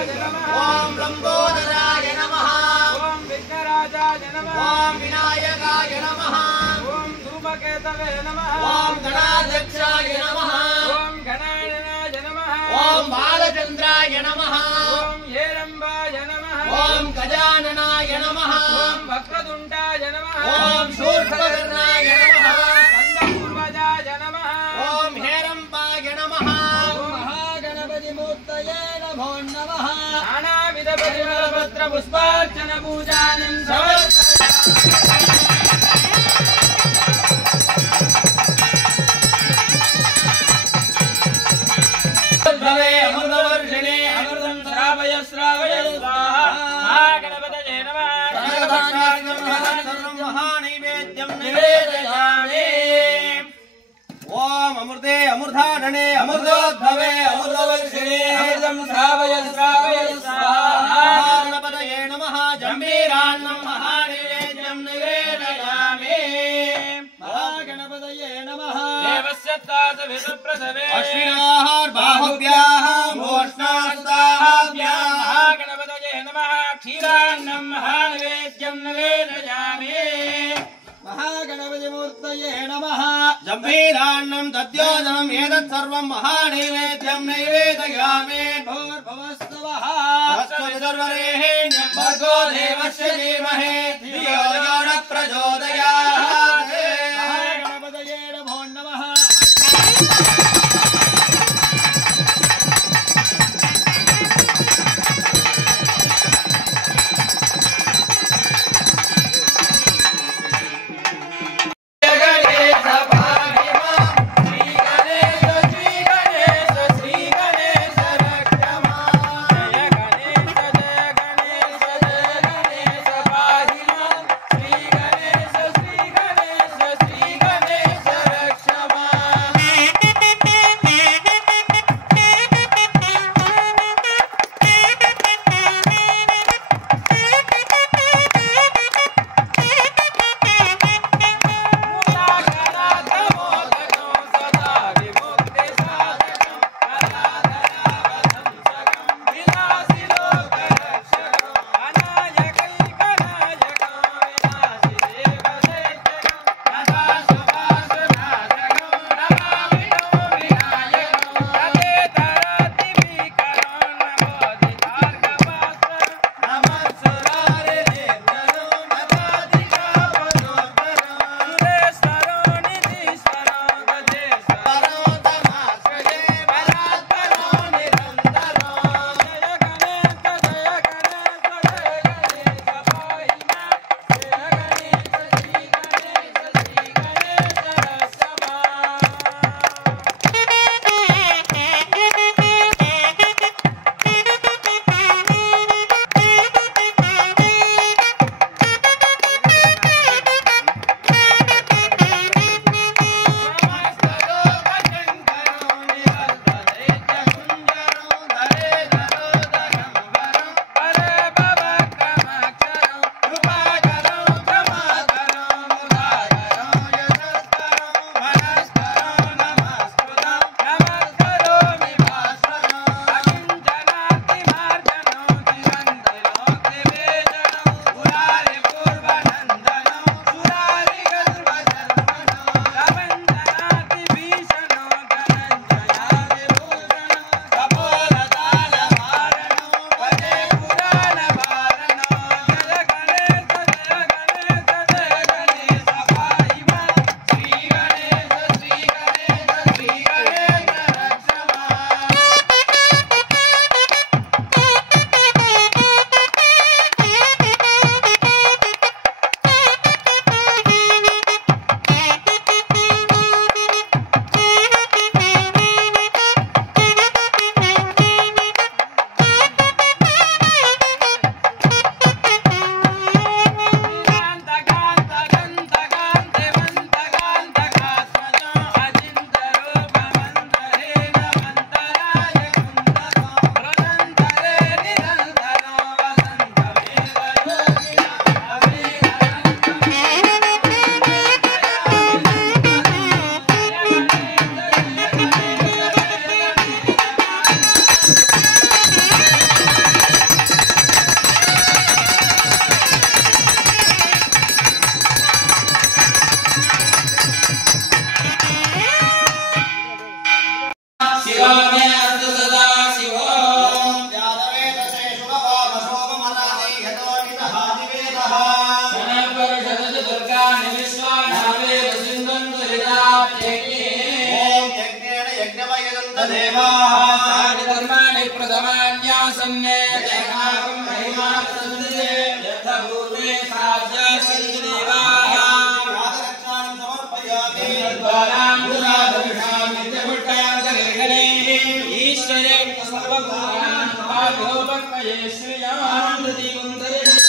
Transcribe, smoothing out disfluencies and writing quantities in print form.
ओम लंबोदराय नमः ओम विघ्नराजाय नमः ओम विनायकाय नमः ओम धूमकेतवे नमः ओम गणाध्यक्षाय नमः ओम गणायनाय नमः ओम बालचंद्राय नमः ओम हेरंबाय नमः ओम गजाननाय नमः ओम वक्रतुंडाय नमः ओम शूर्पकर्णाय नमः कंदपूर्वजाय नमः ओम हेरंबाय नमः ओम महागणपति मूर्तये नमो नमः नानाविध परिमलपत्र पुष्पार्चन पूजानं समर्पयामि अमृतवर्षिणे अमृतं श्रावय श्रावय स्वाहा महागणपतये नमः सर्वं महानैवेद्यं निवेदयामि ओम अमृते अमृतानने अमृतोद्भवे अमृतवर्षिणे अमृतं श्रावय श्रावय स्वाहा गणपतये नमः जम्बीरान्नं महानैवेद्यं निवेदयामि महागणपतये नमः देवस्य तातविदप्रसवे अश्विनाः बाहुभ्याः मोष्णास्ताभ्याः महागणपतये नमः क्षीरान्नं महानैवेद्यं निवेदयामि महागणपति मूर्तये नमः जम्बीरान्नं दद्योदनं एतत् सर्वं महानैवेद्यं नैवेदयामि भूर्भुवस्सुवः तत्सवितुर्वरेण्यं भर्गो देवस्य धीमहि धियो यो न प्रचोदयात् महागणपतये नमो नमः श्री तानि धर्माणि प्रथमान्यासन्ने जगन्नाथं महिमासन्ने यथा पूर्वे साध्यासन्ति देवाः राधरक्षां समर्पयामि द्वारां दुराधर्षां नित्यभुट्टान्तर्गणे ईश्वरे सर्वभूतानां भागोपक्मये श्रियां दधिगुं